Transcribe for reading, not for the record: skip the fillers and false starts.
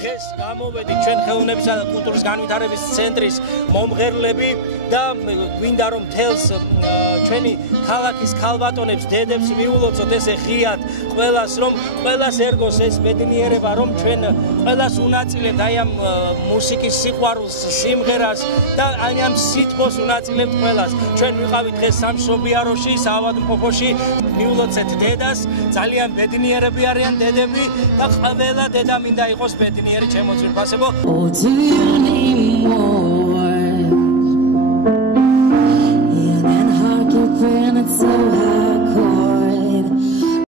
დღეს გამოვედით ჩვენ ხელოვნებისა და კულტურის განვითარების ცენტრის მომღერლები და გვინდა რომ თელს ჩვენი ქალაქის ქალბატონებს დედებს მიულოცოთ ესე ღიად ყველას რომ ყველას ერგოს ეს ბედნიერება რომ ჩვენ ყველას უნაწილებთ აი ამ მუსიკის სიყვარულს სიმღერას და აი ამ სითბოს უნაწილებთ ყველას ჩვენ ვიყავით დღეს სამშობიაროში საავადმყოფოში მიულოცეთ დედას ძალიან ბედნიერები არიან დედები და ყველა დედა მინდა იყოს ბედნიერი ჩემო ძვირფასებო